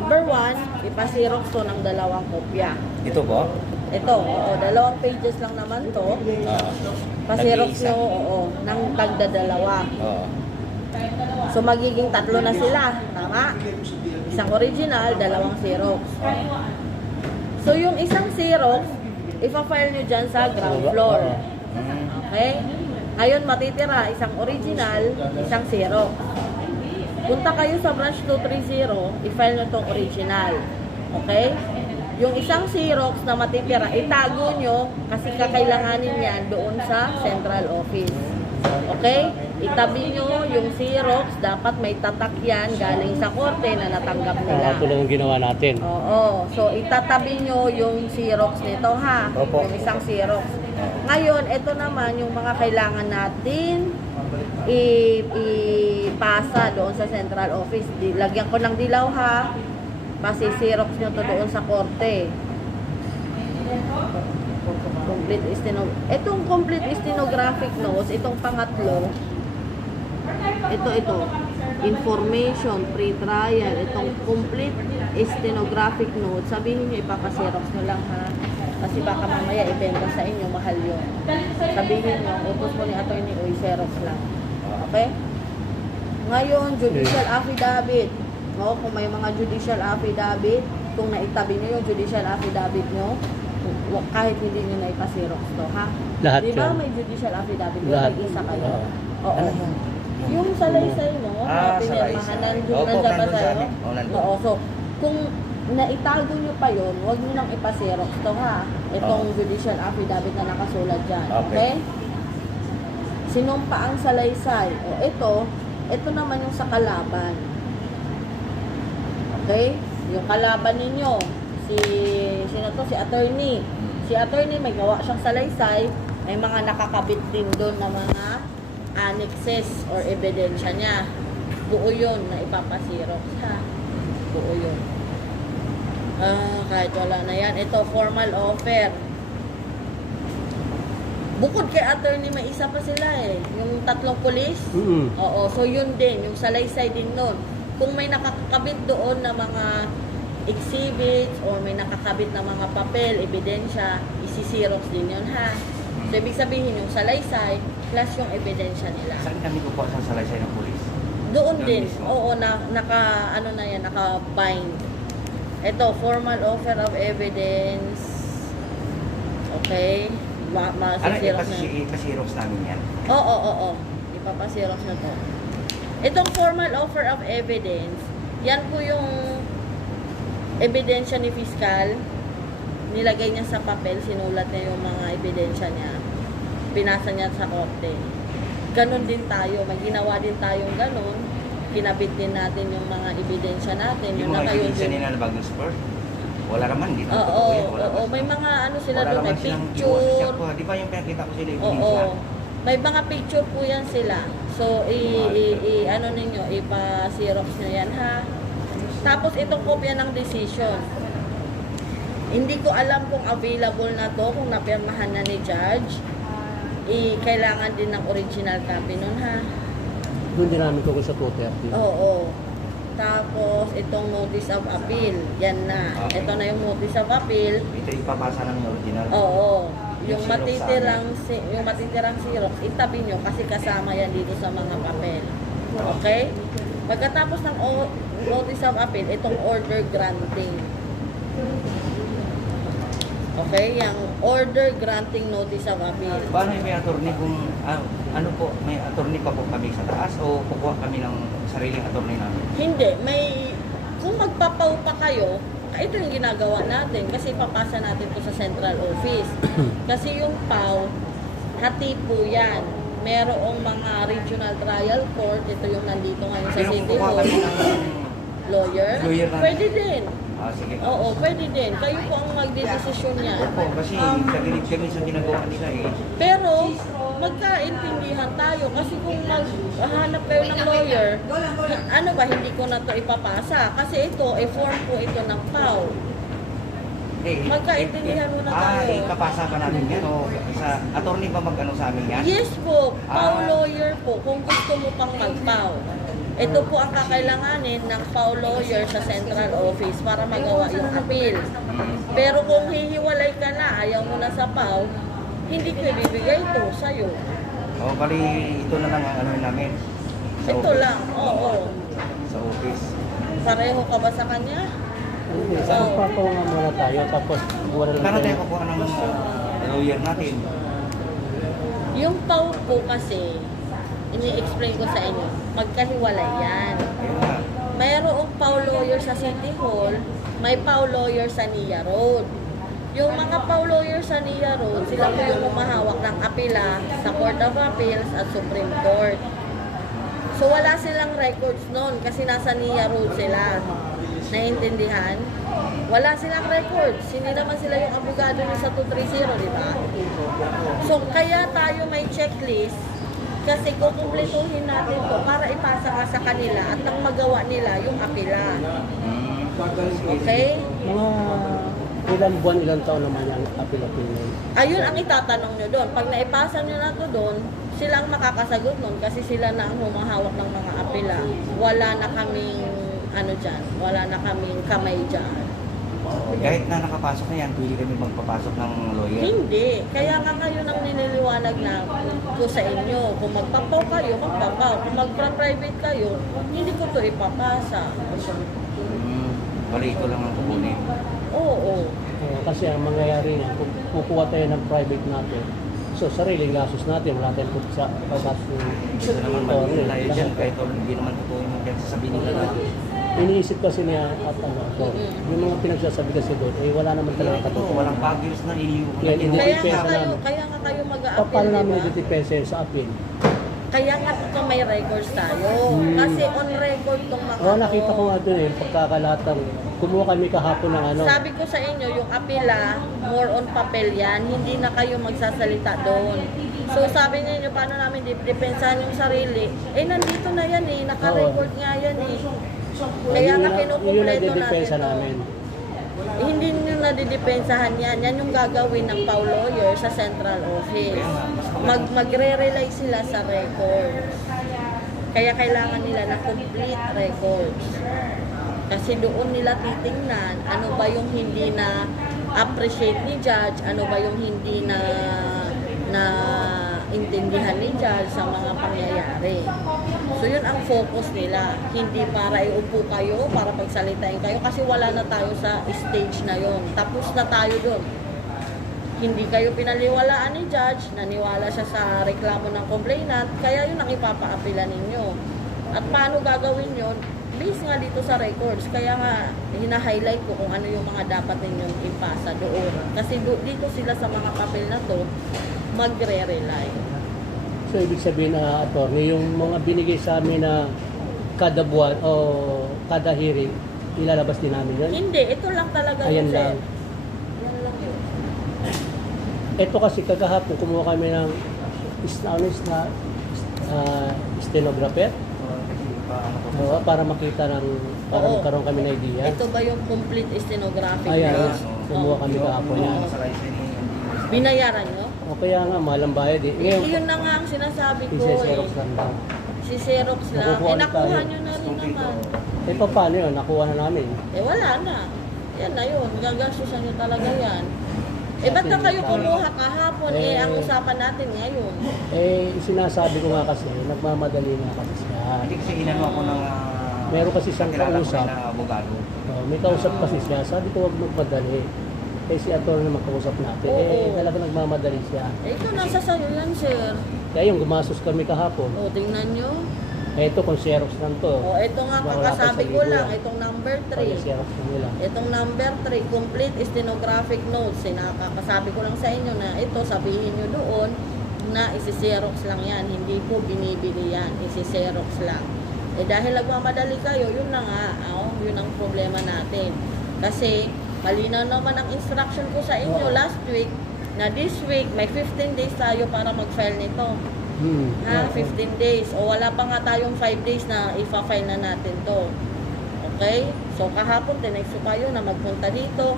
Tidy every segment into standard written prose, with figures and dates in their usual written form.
Number 1, ipa-xerox to ng dalawang kopya. Ito po? Ito, oo, dalawang pages lang naman to. Pa-xerox Nag-iisa. nyo, oo, ng tagdadalawa. Oo. So, magiging 3 na sila. Tama? Isang original, dalawang xerox. So, yung isang xerox, ipa-file nyo dyan sa ground floor. Okay? Ngayon, matitira isang original, isang xerox. Punta kayo sa branch 230, i-file nyo itong original. Okay? Yung isang xerox na matitira, itago nyo kasi kakailanganin yan doon sa central office. Okay? Itabi nyo yung xerox, dapat may tatak yan galing sa korte na natanggap nila. Ito lang yung ginawa natin. Oo. So, itatabi nyo yung xerox nito, ha? Opo. Yung isang xerox. Ngayon, ito naman yung mga kailangan natin ipasa doon sa central office. Lagyan ko ng dilaw, ha? Pasi-xerox nyo to doon sa korte. Itong complete stenographic notes, itong pangatlo, ito, information, pre-trial, itong complete stenographic notes, sabihin nyo, ipapa-xerox nyo lang, ha? Kasi baka mamaya ibenta sa inyo, mahal yun. Sabihin nyo, utos mo ni attorney, o xerox lang. Okay? Ngayon, judicial affidavit. No, kung may mga judicial affidavit, kung naitabi nyo yung judicial affidavit nyo, kahit hindi nyo na ipa-xerox to, ha? Lahat Di ba yun. may judicial affidavit? Lahat. May isa kayo. Oo. Oo. Yung salaysay mo, na pinirmahan, nandun Opo, ba nandun sa sa'yo? amin. Oo, nandun. Oo, so, kung naitago nyo pa yun, huwag nyo nang ipa-xerox to, ha? Itong judicial affidavit na nakasulat dyan. Okay? Sinumpa ang salaysay. O, ito naman yung sa kalaban. Okay? Yung kalaban ninyo, sino to? Si attorney. Si attorney, may gawa siyang salaysay, may mga nakakabit din doon na mga annexes or ebidensya niya. Buo yun na ipapasirox, ha? Buo yun. Kahit wala na yan. Ito, formal offer. Bukod kay attorney, may isa pa sila eh. Yung tatlong pulis. Oo, so yun din. Yung salaysay din nun. Kung may nakakabit doon na mga exhibits or may nakakabit na mga papel, ebidensya, isi-xerox din yun, ha? So, ibig sabihin yung salaysay plus yung ebidensya nila. Saan kami kukuha sa salaysay ng pulis? Doon Doon din. mismo? Oo, naka-bind. Ito, formal offer of evidence. Okay. Ano, Xerox na. ipasirox namin yan? Oo. Ipapasirox na to. Itong formal offer of evidence, yan po yung ebidensya ni Fiscal. Nilagay niya sa papel, sinulat niya yung mga ebidensya niya. Pinasa niya sa korte. Ganon din tayo. May ginawa din tayong ganon. Kinabit din natin yung mga ebidensya natin. Yung mga ebidensya nila na bagong sport? Wala naman, di ba? Oo. May mga ano sila doon, may picture. Di ba yung pinakita ko sila Oo. ebidensya? May mga picture po yan sila. So, ano ninyo, ipa-xerox nyo yan, ha? Tapos, itong kopya ng decision. Hindi ko alam kung available na to, kung napirmahan na ni Judge. Kailangan din ng original copy nun, ha? Doon din namin ko sa 230. Oo. Tapos, itong notice of appeal. Yan na. Okay. Ito na yung notice of appeal. Ito ipapasa ng original. Oo. Yung Yung matitirang xerox, itabi nyo kasi kasama yan dito sa mga papel. Okay? Pagkatapos ng notice of appeal, itong order granting. Okay? Yung order granting notice of appeal. Paano yung may attorney kung, ano po, may attorney pa po kami sa taas o kukuha kami ng sariling attorney namin? Hindi. Kung magpapaw pa kayo, ito yung ginagawa natin kasi papasa natin to sa central office. Kasi yung PAW, hati po yan. Merong mga regional trial court, ito yung nandito ngayon sa Pero City kukuha Hall. kami ng Lawyer? Lawyer na. Pwede din. sige. Oo, pwede din. Kayo po ang magdedesisyon niyan. Opo, kasi kagilig kami sa ginagawa nila eh. Pero, magkaintindihan tayo kasi kung maghanap kayo ng lawyer, ano ba, hindi ko na to ipapasa. Kasi ito, form po ito ng PAW. Magkaintindihan muna tayo. Ipapasa pa namin yan o sa attorney ba mag-ano sa amin yan? Yes po, PAW lawyer po, kung gusto mo pang mag-PAW. Ito po ang kakailanganin ng PAW lawyer sa central office para magawa yung appeal. Pero kung hihiwalay ka na, ayaw mo na sa PAW, hindi ko ibibigay ito sa'yo. O, bali, ito na lang ang ano namin. Sa Ito office. lang, oo. Sa office. Pareho ka ba sa kanya? Hindi, sa magpapawa muna tayo, tapos wala lang Kaya tayo tayo. kukuha ng lawyer natin. Yung PAW po kasi, ini-explain ko sa inyo, magkahiwalay yan. Ayun nga. Mayroong PAW lawyer sa City Hall, may PAW lawyer sa NIA Road. Yung mga PAW lawyer sa NIA Road, sila po yung humahawak ng apela sa Court of Appeals at Supreme Court. So wala silang records noon kasi nasa NIA Road sila. Naiintindihan? Wala silang records. Hindi naman sila yung abogado niyo sa 230, di ba? So kaya tayo may checklist kasi kukumpletuhin natin to para ipasa ka sa kanila at nang magawa nila yung apela. Okay? Mga ilang buwan, ilang taon naman yung apil-apil na yun. Ayun ang itatanong nyo doon. Pag naipasa nyo na to doon, sila ang makakasagot nun kasi sila na ang humahawak ng mga apela. Wala na kaming ano dyan, wala na kaming kamay dyan. Kahit na nakapasok na yan, pwede kami magpapasok ng lawyer. Hindi. Kaya nga kayo nang nililiwanag na ko sa inyo. Kung magpapaw kayo, magpapaw. Kung magpa-private kayo, hindi ko to ipapasa. Bali, ito lang ang kukunin. Oo. Kasi ang mangyayari nga, kung kukuha tayo ng private natin, so sariling gastos natin, wala tayong kung sa gastos Ito naman mali tayo dyan, kahit hindi naman totoo yung kaya sasabihin nila na iniisip kasi niya at ano, so, yung mga pinagsasabi kasi doon, eh wala naman talaga ito, katotohanan. walang pagils na Yan, hindi Kaya depensa nga kayo, namin. kaya nga kayo mag-a-appeal, Paano namin diba? i-depensa yun sa appeal? Kaya nga ito may records tayo. Kasi on record tong mga Oo, nakita ko nga doon eh, pagkakalatang, kumuha kami kahapon ng ano. Sabi ko sa inyo, yung apela, more on papel yan, hindi na kayo magsasalita doon. So sabi niyo, paano namin depensahan yung sarili? Eh nandito na yan eh, naka-record nga yan eh. Kaya nga Yun ang kinukumpleto natin depensa to. namin. Eh, hindi nyo nadidepensahan yan. Yan yung gagawin ng PAW lawyer sa central office. Magre-rely sila sa records. Kaya kailangan nila na complete records. Kasi doon nila titingnan ano ba yung hindi na appreciate ni judge, ano ba yung hindi na intindihan ni judge sa mga pangyayari. So yun ang focus nila. Hindi para iupo kayo, para pagsalitain kayo kasi wala na tayo sa stage na yon. Tapos na tayo doon. Hindi kayo pinaliwalaan ni judge, naniwala siya sa reklamo ng complainant, kaya yun ang ipapaapila ninyo. At paano gagawin yun? Based nga dito sa records, kaya nga hina-highlight ko kung ano yung mga dapat ninyong ipasa doon. Kasi dito sila sa mga papel na to, magre-rely. So, ibig sabihin na, attorney, yung mga binigay sa amin na kada buwan o kada hearing, ilalabas din namin yun? Hindi, ito lang talaga Ayan yun, sir. lang. Yan lang yun. Ito kasi kagahapon, kumuha kami ng stenographer para makita ng, para Oo. magkaroon kami ng idea. Ito ba yung complete stenographic Ayan, na? kumuha kami kahapon yan. Sa license ni Binayaran nyo? O kaya nga, mahal ang bayad eh. Ngayon, Yun na nga ang sinasabi ko isi-xerox eh. lang daw. Si Xerox lang. Nakukuha Eh, na nakuha tayo. nyo na rin naman. Eh, paano yun? Nakuha na namin. Eh, wala na. Yan na yun. Gagastusan nyo talaga yan. Eh, ba't na kayo kumuha kahapon? Eh, ang usapan natin ngayon. Eh, sinasabi ko nga kasi, nagmamadali nga kasi siya. Hindi kasi inano ako ng Meron kasi siyang kakilala ko kausap. na abogado. May kausap kasi siya. Sabi ko, huwag magmadali. Eh, si attorney na magkausap natin. Eh, Oo. talaga nagmamadali siya. Eh, ito nasa sayo yan, sir. Kaya yung gumasos kami kahapon. O, tingnan nyo. Eh, ito kung Xerox lang to. O, ito nga Wala pa kakasabi sa ko libo lang. yan. Itong number Pag 3. Xerox lang nila. Itong number 3, complete stenographic notes. Nakakasabi ko lang sa inyo na ito, sabihin nyo doon na isi-xerox lang yan. Hindi po binibili yan. Isi-xerox lang. Eh dahil nagmamadali kayo, yun na nga. Yun ang problema natin. Kasi malinaw naman ang instruction ko sa inyo last week na this week may 15 days tayo para mag-file nito. Ha, 15 days. O wala pa nga tayong 5 days na ifa-file na natin to. Okay? So kahapon, tinext ko kayo na magpunta dito.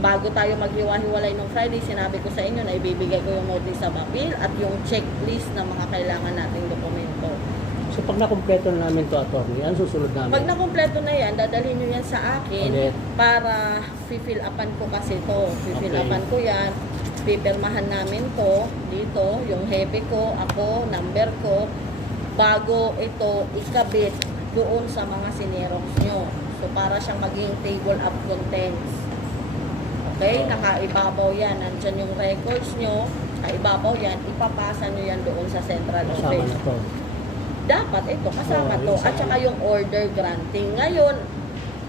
Bago tayo maghiwa-hiwalay ng Friday, sinabi ko sa inyo na ibibigay ko yung notice of appeal at yung checklist ng mga kailangan nating dokumento. So, pag nakumpleto na namin to, attorney, ano susunod namin? Pag nakumpleto na yan, dadalhin nyo yan sa akin Ulit. para fill upan ko kasi to. Fill Okay. upan ko yan. Pipirmahan namin to dito, yung hepe ko, ako, number ko, bago ito ikabit doon sa mga sinerox nyo. So, para siyang maging table of contents. Okay? Nakaibabaw yan. Nandyan yung records nyo. Kaibabaw yan. Ipapasa nyo yan doon sa central Kasama office. na to. Dapat ito, kasama Oo, to. yung At saka yung order granting. Ngayon,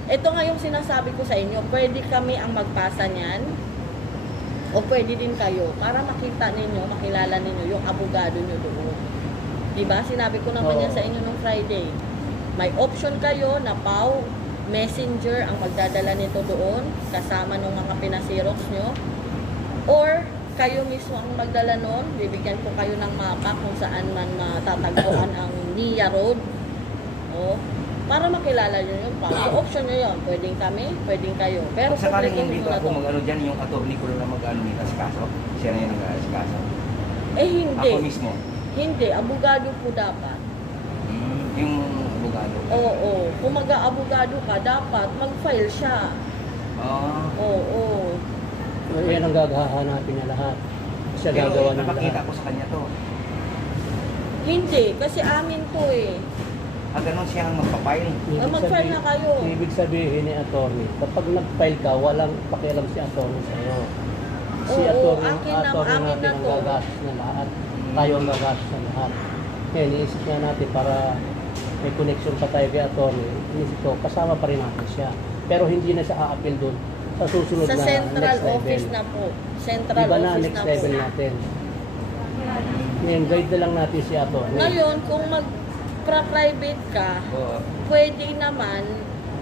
ito nga yung sinasabi ko sa inyo, pwede kami ang magpasa niyan o pwede din kayo para makita ninyo, makilala ninyo yung abogado nyo doon. Diba? Sinabi ko naman Oo. yan sa inyo nung Friday. May option kayo na Pau Messenger ang magdadala nito doon kasama ng mga pinasirox nyo, or kayo mismo ang magdala noon. Bibigyan ko kayo ng mapa kung saan man matatagpuan ang Nia Road. O, para makilala nyo yun pa. So, option nyo yun. Pwedeng kami, pwedeng kayo. Pero Kung sakaling kompletuhin hindi mo ko na ako to. mag-ano dyan, yung attorney ko lang mag-ano ni Tascaso. Siya na yung nag-asikaso. Eh, hindi. Ako mismo. Hindi. Abogado po dapat. Yung abogado. Oo. Kung mag-aabogado ka, dapat mag-file siya. Oo. Yan ang gagahanapin niya lahat. Siya Pero gagawa ng nakakita lahat. ko sa kanya to. Hindi. Kasi amin to eh. Ganun siya ang magpapile. mag-file na kayo. Ibig sabihin ni attorney, kapag nag-file ka, walang pakialam si attorney sa'yo. Si Oo, attorney, akin na- attorney amin natin na ang to. gagastos na lahat. Tayo ang gagastos na lahat. Kaya iniisip nga natin para may connection pa tayo kay attorney. Iniisip ko, kasama pa rin natin siya. Pero hindi na siya a-appeal doon sa susunod Sa na central next level. office na po. Central Iba na office next na level po. natin. Ngayon, guide na lang natin si attorney. Ngayon, kung mag-private ka, Oo. pwede naman,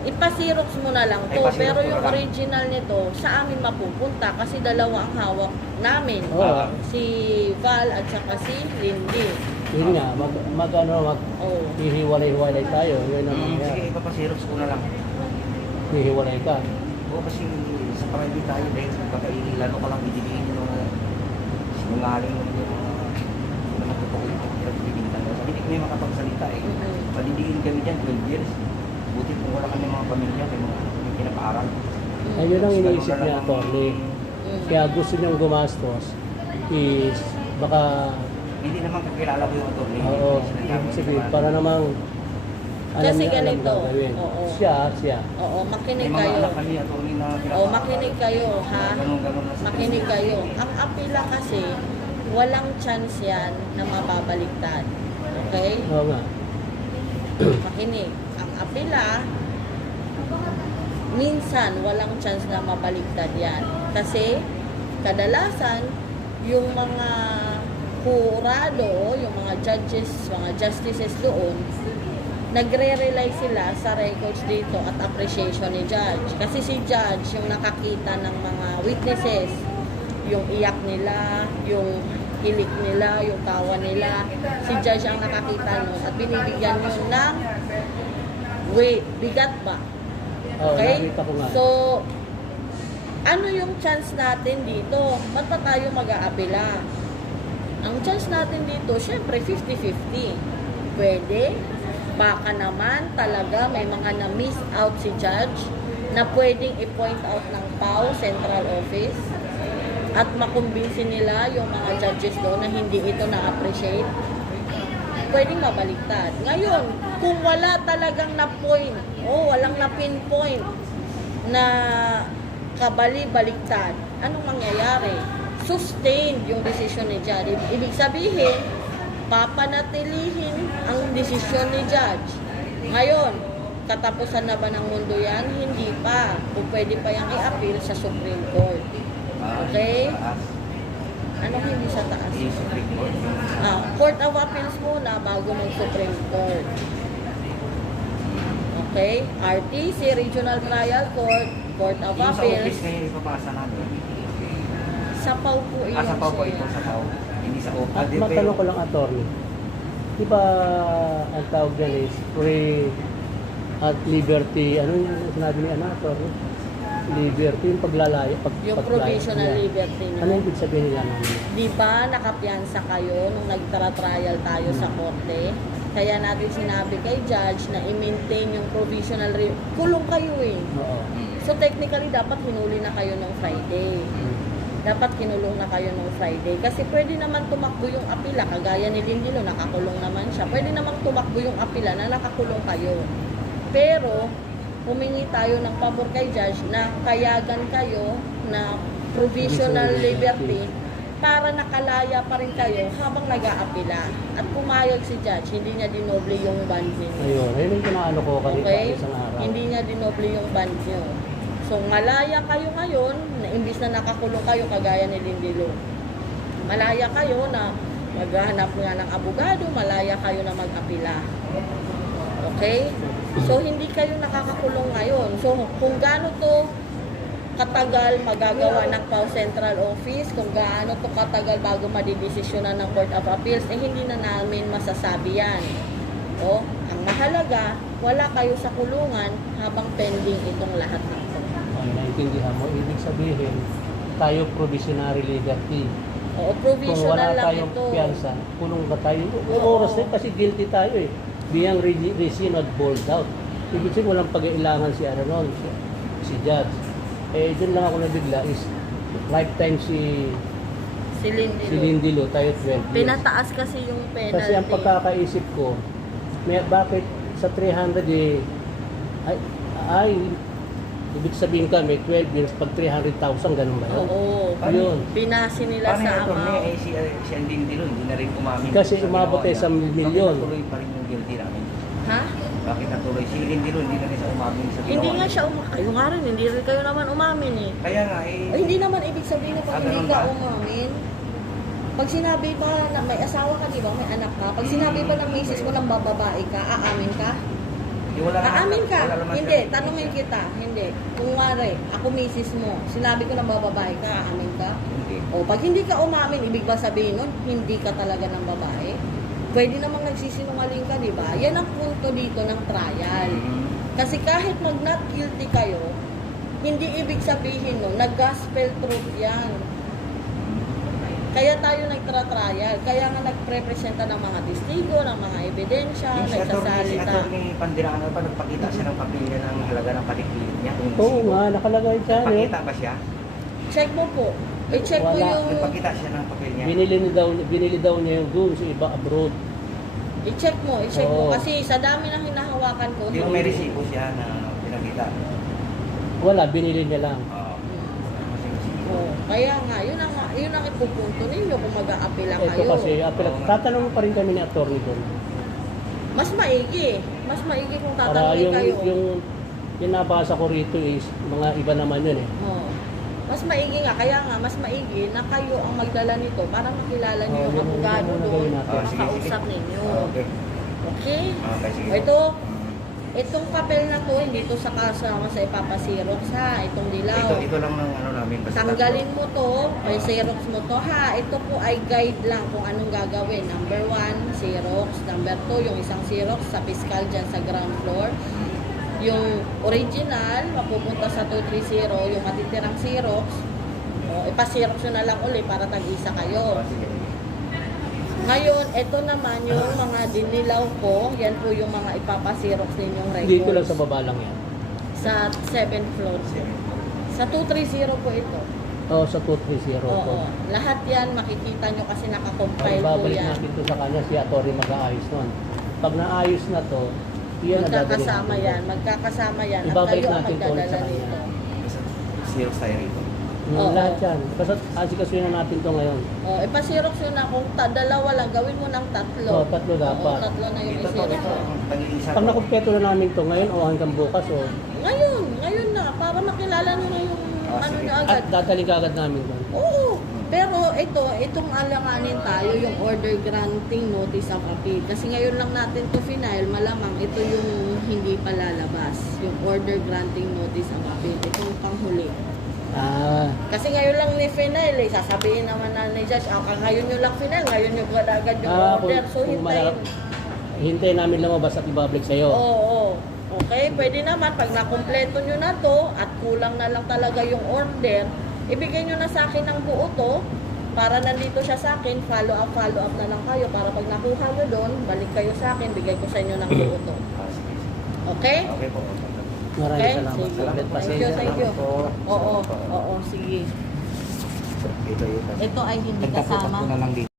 ipasirox mo na lang to. Ay, pasirox Pero ko yung na lang. original nito, sa amin mapupunta kasi dalawa ang hawak namin. Oo. Si Val at saka si Lindy. Yun nga, Oh. hihiwalay-hiwalay tayo. Yun ang Sige, mangyayari. ipapasirox ko na lang. Hihiwalay ka. Oo, kasi sa private tayo dahil lalo ka lang bibigyan nyo na sinungaling mo yung mga natutukoy ko. Pinagbibintan ko. Sabi, hindi kami makapagsalita eh. Mhm. Panindihin kami dyan, 12 years. Buti kung wala kami mga pamilya, may mga anak kami pinapaaral. Ayun ang iniisip Ganun na niya, lang attorney. Mm. Kaya gusto niyang gumastos is baka, Hindi naman kakilala ko yung attorney. oo, ibig sabihin, para namang alam Kasi niya, alam ganito, gagawin. oo. Siya. Oo, May makinig mga kayo. anak kami attorney na Oo, makinig kayo, ha? Ganun na sa Makinig kayo. Ang apila kasi, walang chance yan na mababaliktad. Okay? Oo nga. Makinig. Ang apila, minsan walang chance na mabaliktad yan. Kasi, kadalasan, yung mga jurado, yung mga judges, mga justices doon, nagre-rely sila sa records dito at appreciation ni judge. Kasi si judge, yung nakakita ng mga witnesses, yung iyak nila, yung hilik nila, yung tawa nila, si judge ang nakakita nun at binibigyan yun ng weight, bigat ba? Oo, Okay? nakita ko nga. So, ano yung chance natin dito? Ba't pa tayo mag-aapila? Ang chance natin dito, syempre 50-50. Pwede. Baka naman talaga may mga na-miss out si judge na pwedeng i-point out ng PAO Central Office at makumbinsi nila yung mga judges doon na hindi ito na-appreciate. Pwedeng mabaliktad. Ngayon, kung wala talagang na-point o walang na-pinpoint na kabali-baliktad, anong mangyayari? Sustained yung desisyon ni judge. Ibig sabihin, papanatilihin ang desisyon ni judge. Ngayon, katapusan na ba ng mundo yan? Hindi pa. Kung pwede pa yung i-appeal sa Supreme Court. Okay? Anong hindi sa taas? Supreme Court. Court of Appeals muna bago mag-Supreme Court. Okay? RTC, Regional Trial Court, Court of Yung sa Appeals. office ngayon ipapasa namin. Sa PAO po iyon. Sa PAO po sir. ito, sa PAO. Hindi sa office. At matanong ko lang, attorney. Di ba ang tawag dyan is free at liberty, ano yung sinabi ni attorney? Liberty, yung paglalaya. Yung provisional liberty Ano nyo. yung ibig sabihin nila namin? Di ba nakapiyansa kayo nung nagtra-trial tayo sa korte? Kaya natin sinabi kay judge na i-maintain yung provisional kulong kayo eh. Oo. So technically, dapat hinuli na kayo ng Friday. Dapat kinulong na kayo ng Friday. Kasi pwede naman tumakbo yung apila. Kagaya ni Lindilo, nakakulong naman siya. Pwede naman tumakbo yung apila na nakakulong kayo. Pero, humingi tayo ng pabor kay judge na payagan kayo na provisional liberty para nakalaya pa rin kayo habang nag-aapila. At pumayag si judge, hindi niya dinoble yung band ninyo. Ayun, ayun yung kinaano ko kanina Okay? isang araw. Hindi niya dinoble yung band nyo. So, malaya kayo ngayon, na imbis na nakakulong kayo kagaya ni Lindilo. Malaya kayo na maghahanap nga ng abogado, malaya kayo na mag-apila. Okay? So, hindi kayo nakakakulong ngayon. So, kung gaano to katagal magagawa ng PAO Central Office, kung gaano to katagal bago madidesisyonan ng Court of Appeals, eh hindi na namin masasabi yan. O, ang mahalaga, wala kayo sa kulungan habang pending itong lahat ng ito. Ay, naintindihan mo, ibig sabihin, tayo provisionary liberty. Oo, Kung provisional wala lang tayong ito. piyansa, kulong ba tayo? Oo. Oras na yun, kasi guilty tayo eh. Biyang resin at bold out. Ibig sabihin, walang pag-ilangan si Aranon, si judge. Eh, dun lang ako nabigla is lifetime si Si Lindilo. Lindilo, tayo 12 years. Pinataas kasi yung penalty. Kasi ang pagkakaisip ko, bakit sa 300 eh, ay, ibig sabihin ka, may 12 years, pag 300,000, ganun ba yun? Oo. Yun. Binasi nila Paano sa yung attorney, amount. si Lindilo, hindi na rin umamin. Kasi sa umabot ginawa eh sa niya. milyon. Bakit natuloy pa rin yung guilty namin? Ha? Bakit natuloy? Si Lindilo, hindi na rin siya umamin sa ginawa Hindi nga niya. siya kayo nga rin, hindi rin kayo naman umamin eh. Kaya nga eh. Hindi naman ibig sabihin na pag hindi ganun ka ba? umamin, pag sinabi ba na may asawa ka, di ba, may anak ka, pag sinabi ba ng misis mo ng bababae ka, aamin ka? Di, wala naman- Aamin ka? wala naman Hindi, siya- tanungin kita, hindi. Kung wari, ako misis mo, sinabi ko ng bababae ka, aamin ka? Hindi. O, pag hindi ka umamin, ibig ba sabihin nun, hindi ka talaga ng babae? Pwede namang nagsisinungaling ka, di ba? Yan ang punto dito ng trial. Mhm. Kasi kahit mag not guilty kayo, hindi ibig sabihin nun, nag-gospel truth yan. Kaya tayo nagtra-trial, kaya nga nagpre-presenta ng mga testigo, ng mga ebidensya, Yung si nagsasalita. attorney Pandirano pa, nagpakita siya ng papilya ng halaga ng palikpilit niya. Yung Oo resibo. nga, nakalagay dyan eh. Nagpakita ba siya? Check mo po. I-check mo Wala. yung... Nagpakita siya ng papel niya. Binili daw niya yung doon sa iba abroad. I-check mo, Oo. Kasi sa dami ng hinahawakan ko, Hindi mo may resibo siya na pinakita. Wala, binili niya lang. Oo. Kasi resibo. Oo. Kaya nga, yun ang ipupunto ninyo kung mag-aapila Ito kayo. kasi, tatanong pa rin kami ni attorney doon. Mas maigi. Mas maigi kung Para tatanungin kayo. yung nabasa ko rito is, mga iba naman yun eh. Oo. Mas maigi nga, kaya nga, mas maigi na kayo ang magdala nito para makilala niyo yung yun ang abogado doon, gagawin natin. makausap ninyo. Okay. Okay? Okay, sige. Ito, itong papel na to, hindi to sa kasama sa ipapasirox ha, itong dilaw. Ito lang ng ano namin. basta Tanggalin mo to, may Xerox mo to ha. Ito po ay guide lang kung anong gagawin. Number 1, Xerox. Number 2, yung isang Xerox sa fiscal dyan sa ground floor. Yung original, mapupunta sa 230, yung matitirang Xerox. O, ipa-Xerox nyo na lang uli para tag-isa kayo. Oh, sige. Ngayon, ito naman yung mga dinilaw ko. Yan po yung mga ipapa-Xerox ninyong records. Dito lang sa baba lang yan. Sa 7th floor. Sa 230 po ito. Oo, sa 230 Oo. to. Lahat yan, makikita nyo kasi Pag nakakompile po babalik yan. natin to sa kanya, si attorney mag-aayos nun. Pag naayos na to, iyan na dadalhin Magkakasama natin. yan. Magkakasama yan. At Ibabalik kayo ang natin to ulit magdadala sa kanya. nito. Basta Xerox tayo rito. Oo. Lahat yan. Basta asikasuhin na natin to ngayon. O, ipa-Xerox yun na. Kung dalawa lang, gawin mo ng 3. Oo, 3 dapat. Oo, 3 na yung Ito to, i-Xerox ito. mo. Pag-iisa Pag to. nakumpleto na namin to ngayon o hanggang bukas o Ngayon na. Para makilala nyo na yung Ah, ano sige. nyo agad. at dadaling ka agad namin doon. Oo. Pero itong alanganin tayo, yung order granting notice of appeal. Kasi ngayon lang natin to final, malamang ito yung hindi pa lalabas. Yung order granting notice of appeal. Itong panghuli. Ah, Kasi ngayon lang ni final eh. Sasabihin naman na ni Judge, ngayon nyo lang final, ngayon nyo agad yung order. So hintayin. hintayin namin lumabas at ibabalik sa'yo. Oo. Okay, pwede naman pag nakumpleto nyo na to at kulang na lang talaga yung order, ibigay nyo na sa akin ng buo to para nandito siya sa akin, follow up na lang kayo. Para pag nakuha nyo doon, balik kayo sa akin, bigay ko sa inyo ng photo. Sige. Okay? Okay po. Maraming Okay, salamat. sige. Ulit, Thank pasensya you, thank na you. po. Oo, sige. Ito yun. Ito ay hindi Tagtapos kasama. na lang dito.